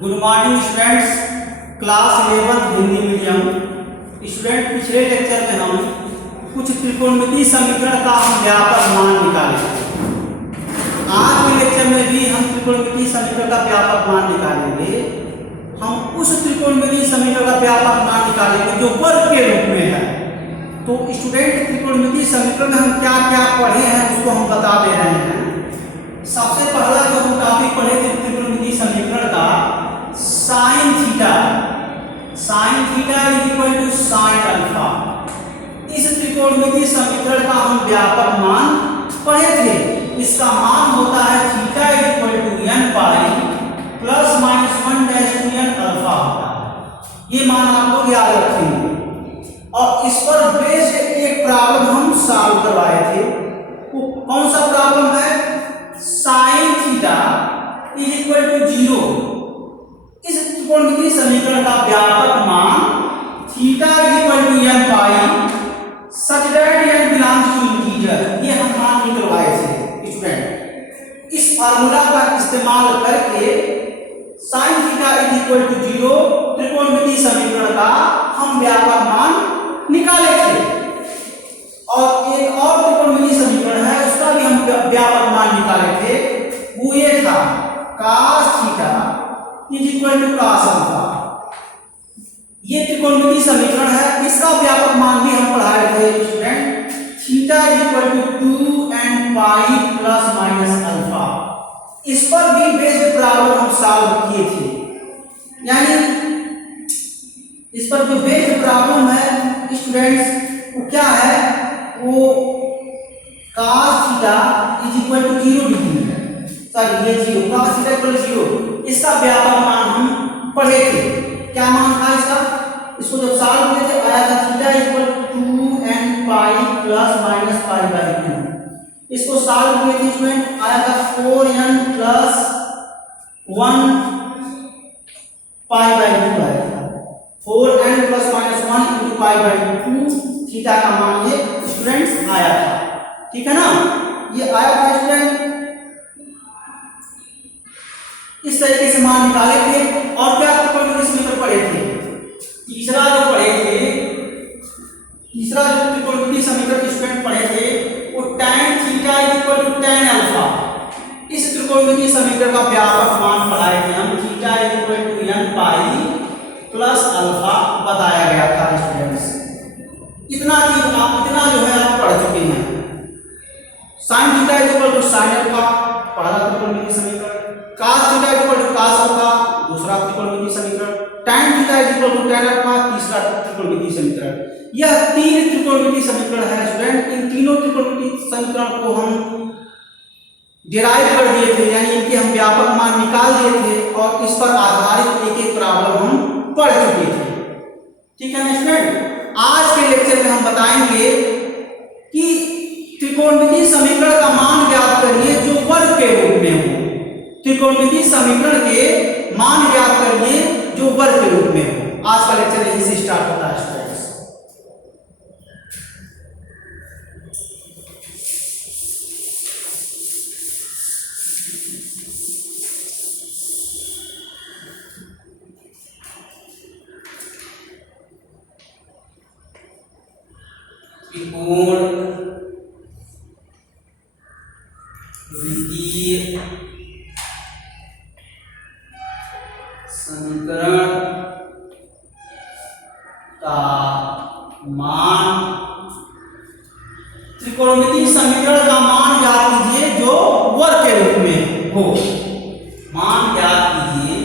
Good morning students, class 11 Hindi medium student. पिछले lecture में हम कुछ त्रिकोणमितीय समीकरण का हम व्यापक मान निकाले। आज के लेक्चर में भी हम त्रिकोणमितीय समीकरण का व्यापक मान निकालेंगे। हम उस त्रिकोणमितीय समीकरण का व्यापक मान निकालेंगे जो वर्ग के रूप में है। तो स्टूडेंट, त्रिकोणमितीय समीकरण में हम क्या क्या पढ़े हैं उसको हम बता दे रहे हैं। सबसे पहला जो हम टॉपिक पढ़े थे त्रिकोणमितीय समीकरण का, sine theta is equal to sine alpha. इस त्रिकोणमितीय समीकरण का हम व्यापक मान पढ़े थे। इसका मान होता है theta is equal to n pi plus minus 1 dash to n alpha होता है। ये मान आप लोग याद रखेंगे। और इस पर बेस्ड एक प्रॉब्लम हम सॉल्व करवाए थे। वो कौन सा प्रॉब्लम है? Sine theta is equal to 0। इस त्रिकोणमितीय समीकरण का व्यापक मान theta is equal to n pi such that n belongs to integer. ये हम मान निकलवाए थे स्टूडेंट। इस फार्मूला का इस्तेमाल करके sine theta is equal to 0 त्रिकोणमितीय समीकरण का हम व्यापक मान निकाले थे। और एक और त्रिकोणमितीय समीकरण है, उसका भी हम व्यापक मान निकाले थे। वो ये था cos theta is equal to cos alpha. ये त्रिकोणमितीय समीकरण है, इसका व्यापक मान भी हम पढ़ाए थे student. Theta is equal to 2n pi plus minus alpha. इस पर भी बेस्ड प्रॉब्लम हम सॉल्व किए थे। यानी इस पर जो बेस्ड प्रॉब्लम है स्टूडेंट्स वो क्या है? वो cos theta is equal to 0 degree है। सॉरी, ये 0 cos थीटा इक्वल टू 0, इसका व्यापक मान हम पढ़े थे। क्या मान था इसका? इसको जब सॉल्व किए थे आया था theta equal to 2n pi plus minus pi by 2। इसको सॉल्व किए थे स्टूडेंट, आया था 4n प्लस 1 पाई बाई 2 आया था। 4n plus minus 1 into pi by 2 theta का मान ये स्टूडेंट्स आया था। ठीक है ना? ये आया था स्टूडेंट। इस तरीके से मान निकाले थे। और क्या त्रिकोणमितीय समीकरण पढ़े थे? तीसरा जो त्रिकोणमितीय समीकरण स्टूडेंट पढ़े थे वो tan theta is equal to tan alpha. इस त्रिकोणमितीय समीकरण का व्यापक मान पढ़ाए थे हम। Theta is equal to n pi plus alpha बताया गया था स्टूडेंट्स। इतना जो है आप पढ़ चुके हैं। sin theta is equal to sin alpha पहला त्रिकोणमितीय समीकरण, cos theta is equal to cos alpha दूसरा त्रिकोणमितीय समीकरण, tan theta is equal to tan alpha तीसरा त्रिकोणमितीय समीकरण। यह तीन त्रिकोणमितीय समीकरण है स्टूडेंट। इन तीनों त्रिकोणमितीय समीकरण को हम डिराइव कर दिए थे, यानी इनके हम व्यापक मान निकाल दिए थे और इस पर आधारित एक एक प्रॉब्लम हम पढ़ चुके थे। ठीक है स्टूडेंट? आज के लेक्चर में हम बताएंगे कि त्रिकोणमितीय समीकरण का मान ज्ञात करिए जो वर्ग के रूप में हो। त्रिकोणमितीय समीकरण के मान ज्ञात करिए जो वर्ग के रूप में हो। आज का लेक्चर यहीं से स्टार्ट होता है स्टूडेंट्स। त्रिकोणमितीय समीकरण का मान, त्रिकोणमितीय समीकरण का मान ज्ञात कीजिए जो वर्ग के रूप में हो। मान ज्ञात कीजिए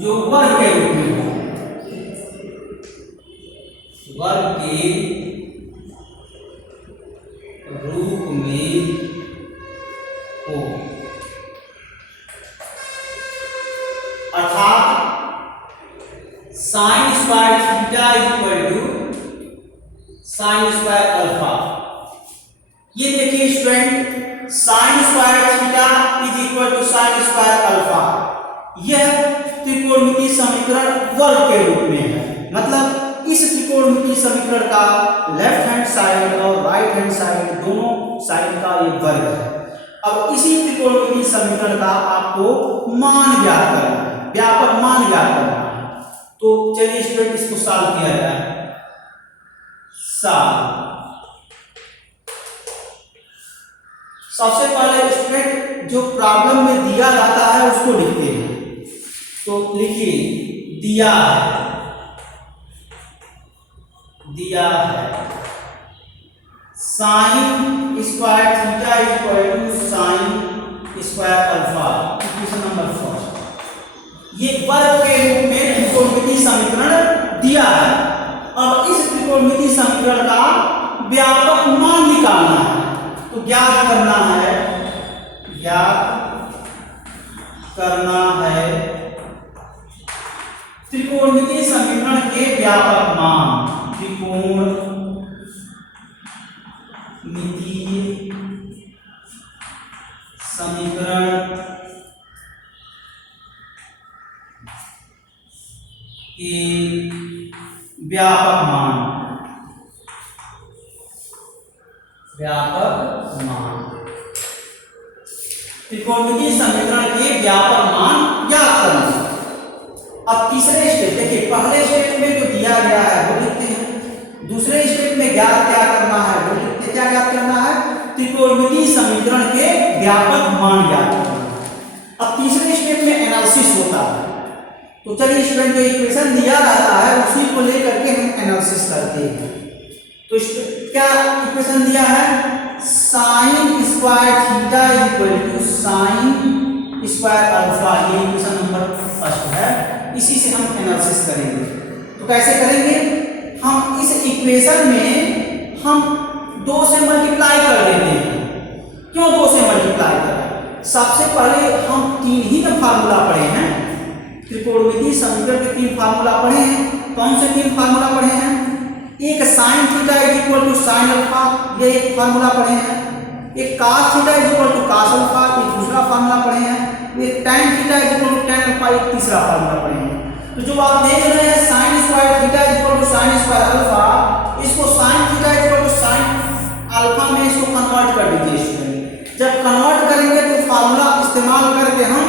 जो वर्ग के रूप में हो। वर्ग के रूप में हो, अर्थात sine square theta is equal to sine square alpha. ये देखिए student, sine square theta is equal to sine square alpha. यह त्रिकोणमितीय समीकरण वर्ग के रूप में है। मतलब इस त्रिकोणमितीय समीकरण का लेफ्ट हैंड साइड और राइट हैंड साइड दोनों साइड का ये वर्ग है। अब इसी त्रिकोणमितीय समीकरण का आपको मान ज्ञात करना है, व्यापक मान ज्ञात करना है। तो चलिए स्टूडेंट इसको सॉल्व किया जाए। सॉल्व। सबसे पहले स्टूडेंट जो प्रॉब्लम में दिया जाता है उसको लिखते हैं। तो लिखिए दिया है, दिया है sine square theta equal to sine square alpha, equation number first. ये वर्ग के रूप में त्रिकोणमितीय समीकरण दिया है। अब इस त्रिकोणमितीय समीकरण का व्यापक मान निकालना है। तो ज्ञात करना है, ज्ञात करना है त्रिकोणमितीय समीकरण के व्यापक मान। त्रिकोणमितीय समीकरण के व्यापक मान, व्यापक मान, त्रिकोणमितीय समीकरण के व्यापक मान ज्ञात करना। अब तीसरे स्टेप देखिए, पहले स्टेप में जो दिया गया है वो लिखते हैं, दूसरे स्टेप में ज्ञात क्या करना है वो लिखते हैं। क्या ज्ञात करना है? त्रिकोणमितीय समीकरण के व्यापक मान ज्ञात करना। अब तीसरे स्टेप में एनालिसिस होता है। तो चलिए स्टूडेंट जो इक्वेशन दिया रहता है उसी को लेकर के हम एनालिसिस करते हैं। तो क्या इक्वेशन दिया है? Sine square theta equal to sine square alpha, ये इक्वेशन नंबर फर्स्ट है। इसी से हम एनालिसिस करेंगे। तो कैसे करेंगे? हम इस इक्वेशन में हम 2 से मल्टीप्लाई कर देते हैं। क्यों 2 से मल्टीप्लाई करें? सबसे पहले हम 3 ही तो फार्मूला पढ़े हैं, त्रिकोणमितीय समीकरण के 3 फार्मूला पढ़े हैं। कौन से 3 फार्मूला पढ़े हैं? एक sine theta is equal to sine alpha, ये एक फार्मूला पढ़े हैं। एक cos theta is equal to cos alpha, एक दूसरा फार्मूला पढ़े हैं। एक tan theta is equal to tan alpha, एक तीसरा फार्मूला पढ़े हैं। तो जो आप देख रहे हैं sin square theta is equal to sin square alpha, इसको sin theta is equal to sin alpha में इसको कन्वर्ट कर दीजिए स्टूडेंट। जब कन्वर्ट करेंगे तो फार्मूला इस्तेमाल करके हम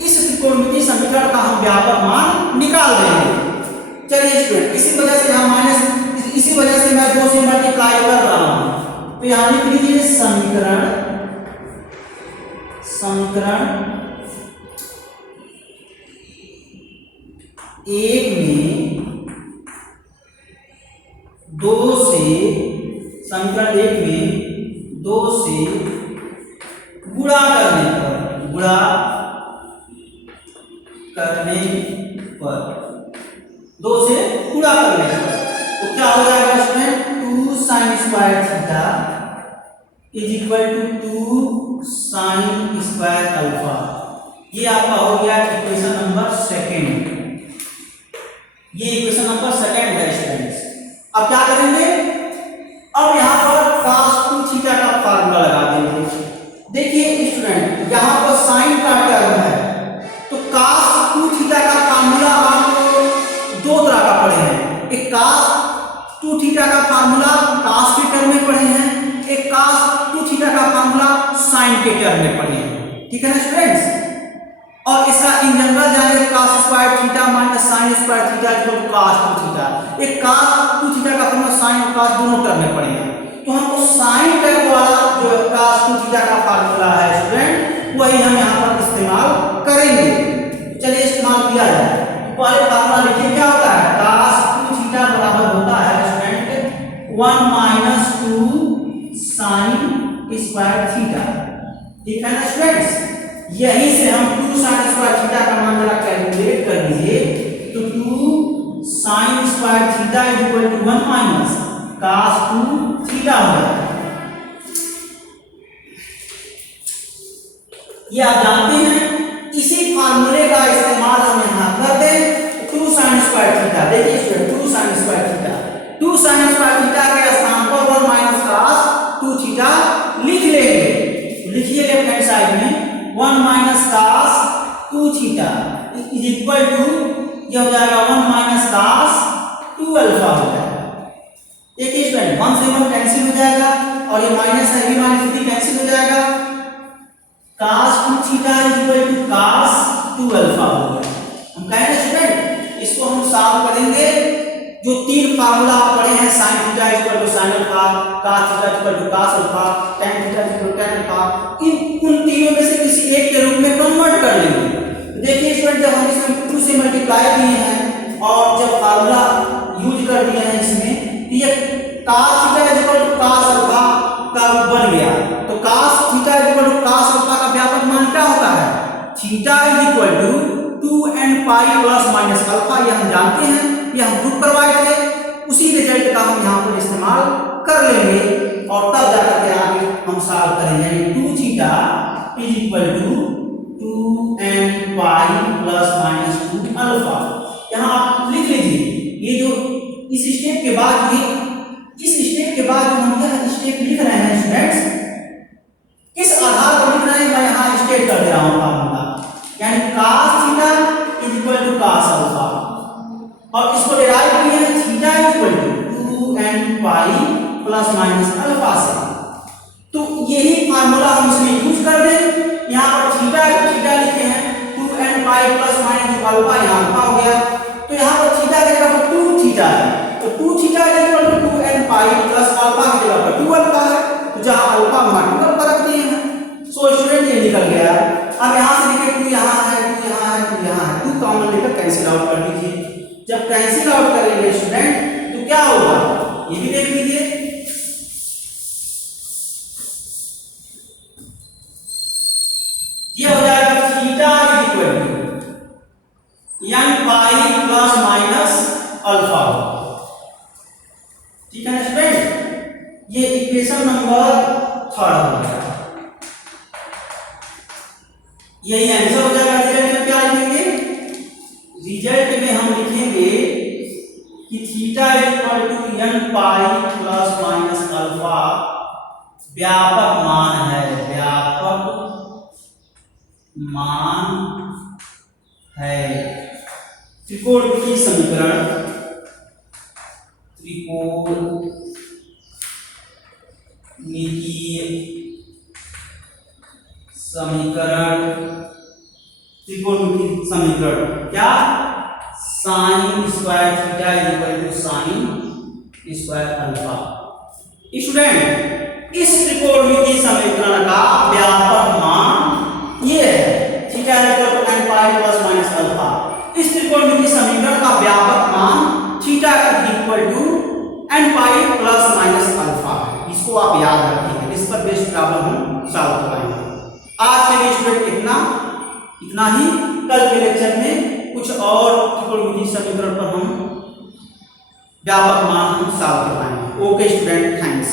इस त्रिकोणमितीय समीकरण का हम व्यापक मान निकाल देंगे। चलिए स्टूडेंट, इसी वजह से मैं 2 से मल्टीप्लाई कर रहा हूं। तो यहां लिख लीजिए समीकरण एक में 2 से गुणा करने पर तो क्या हो जाएगा student? 2 sine square theta is equal to 2 sine square alpha. ये आपका हो गया इक्वेशन नंबर सेकंड। ये इक्वेशन नंबर सेकंड है स्टूडेंट्स। अब क्या करेंगे? अब यहाँ पर cos 2 थीटा का फार्मूला लगा देंगे। देखिए स्टूडेंट, यहाँ पर साइन का टर्म है तो cos 2 थीटा का फार्मूला आप 2 तरह का पढ़े हैं। एक cos 2 थीटा का फार्मूला cos के टर्म में पढ़े हैं, एक cos 2 थीटा का फार्मूला sin के टर्म में पढ़े हैं। ठीक है ना स्टूडेंट्स? और इसका इन जनरल जाने cos स्क्वायर theta minus sin square theta equal to cos 2 theta. एक cos 2 थीटा का फार्मूला sin और cos दोनों टर्म में पढ़े हैं। तो हमको sin टर्म वाला जो cos 2 थीटा का फार्मूला है स्टूडेंट, वही हम यहाँ पर इस्तेमाल करेंगे। चलिए इस्तेमाल किया जाए। तो पहले फार्मूला लिखिए, क्या होता है? cos 2 थीटा बराबर होता है student 1 minus 2 sin square theta. ठीक है ना स्टूडेंट्स? यहीं से हम 2 sin स्क्वायर थीटा का मान जरा कैलकुलेट कर लीजिए। तो 2 sin square theta is equal to 1 minus cos 2 theta हो जाएगा। ये आप जानते हैं, इसी फार्मूले का इस्तेमाल हम यहाँ कर दें। 2 sin स्क्वायर थीटा, देखिए student 2 sin square theta, 2 sin square theta के स्थान पर 1 माइनस cos 2 थीटा लिख लेंगे। लिखिए लेफ्ट हैंड साइड में 1 minus cos 2 theta is equal to, ये हो जाएगा 1 माइनस cos 2 अल्फा हो जाएगा। 1 से 1 कैंसिल हो जाएगा और ये माइनस है, भी माइनस भी कैंसिल हो जाएगा। cos 2 theta equal to cos 2 alpha हो गया। हम कहेंगे स्टूडेंट इसको हम सॉल्व करेंगे। जो तीन फार्मूला आप पढ़े हैं sin theta equal to sin alpha, cos theta equal to cos alpha, tan theta equal to tan alpha, उन तीनों में से किसी एक के रूप में कन्वर्ट कर लेंगे। देखिए स्टूडेंट जब हम इसमें 2 से मल्टीप्लाई किए हैं और जब फार्मूला यूज कर दिए हैं इसमें, ये cos theta equal to cos alpha का बन गया। तो cos theta equal to cos alpha का व्यापक मान क्या होता है? Theta is equal to 2n pi plus minus alpha. ये हम जानते हैं, ये हम प्रूव करवाए थे। उसी रिजल्ट का हम यहाँ पर इस्तेमाल कर लेंगे और तब जाकर के आगे हम सॉल्व करेंगे। 2 theta is equal to 2n pi plus minus 2 alpha. यहाँ आप लिख लीजिए, ये जो इस स्टेप के बाद भी, इस स्टेप के बाद हम यह स्टेप लिख रहे हैं स्टूडेंट्स, किस आधार पर लिख रहे हैं मैं यहाँ स्टेट कर दे रहा हूँ फार्मूला, यानी cos theta is equal to cos alpha और इसको डिराइव किए हैं theta equal to 2n pi plus minus alpha से। तो यही फार्मूला हम इसमें यूज कर दें। यहाँ पर थीटा लिखे हैं 2n pi plus minus alpha, यहाँ अल्फा हो गया। तो यहाँ पर थीटा की जगह पर 2 थीटा है, तो 2 theta equal to 2n pi plus alpha की जगह पर 2 अल्फा है, तो जहाँ अल्फा वहाँ 2 अल्फा रख दिए हैं। सो स्टूडेंट ये निकल गया। अब यहाँ से देखिए 2 यहाँ है, 2 यहाँ है, 2 यहाँ है, 2 कॉमन लेकर कैंसिल आउट कर दीजिए। जब कैंसिल आउट करेंगे स्टूडेंट तो क्या होगा ये भी देख लीजिए। ये हो जाएगा theta equal to n pi plus minus alpha. ठीक है स्टूडेंट, ये इक्वेशन नंबर 3 हो गया। यही आंसर हो जाएगा। रिजल्ट में क्या लिखेंगे? रिजल्ट में हम लिखेंगे कि theta equal to n pi plus minus alpha व्यापक मान है, व्यापक मान है त्रिकोणमितीय समीकरण, त्रिकोणमितीय समीकरण क्या? Sine square theta equal to sine square alpha. Student इस त्रिकोणमितीय समीकरण का व्यापक मान ये है, theta equal to n pi plus minus alpha. इस त्रिकोणमितीय समीकरण का व्यापक मान theta equal to n pi plus minus alpha. इसको आप याद रखिए, इस पर बेस्ड प्रॉब्लम हम सॉल्व कराएंगे। आज के लिए स्टूडेंट इतना ही। कल के लेक्चर में कुछ और त्रिकोणमितीय समीकरण पर हम व्यापक मान सॉल्व करवाएंगे। Okay student, thanks.